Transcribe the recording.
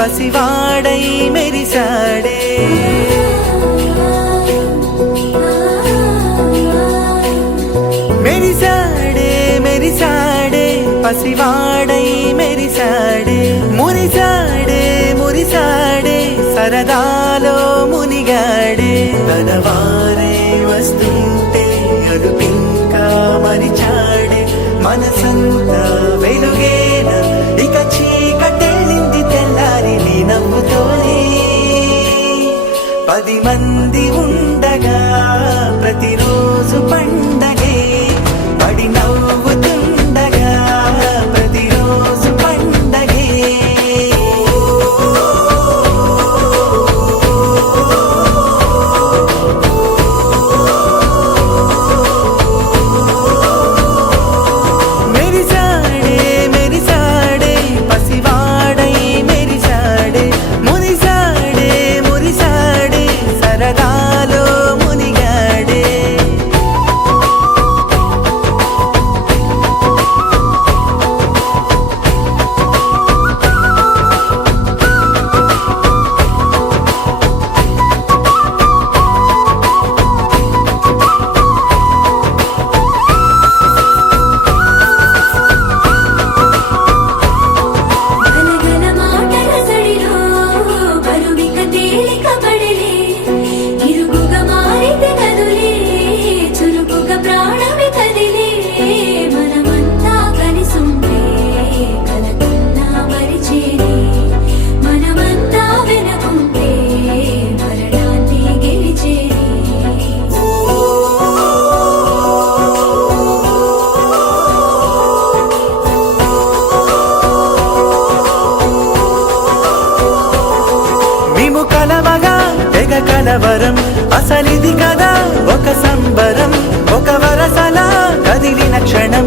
పసివాడై మెరిసాడే మెరిసాడే మెరిసాడే పసివాడై మెరిసాడే మురిసాడే మురిసాడే సరదాలో మునిగాడే తనవారే వస్తుంటే అడుపింకా మరిచాడే మనసంతా వెలుగేనా ఇక చీకటెళ్ళింది తెల్లారి నీ నవ్వుతోనే 10 మంది ఉండగా ప్రతిరోజు పండగే పడి నవ్వుతుండగా ప్రతిరోజు పండగే మెరిసాడే మెరిసాడే పసివాడై మెరిసాడే మురిసాడే మురిసాడే సరదాలో మునిగాడే గలగల మాటల సడిలో బరువిక తేలిక పడలే ఇరుగుగా మారితే కదులే చురుకుగా ప్రాణమి కదిలే మనమంతా కలిసుంటే కలకన్నా మరిచేనే మనమంతా వెనకుంటే మరణాన్ని గెలిచేనే మేము కలవగా తెగ కలవరం అసలిది కదా ఒక సంబరం ఒక వరసలా కదిలిన క్షణం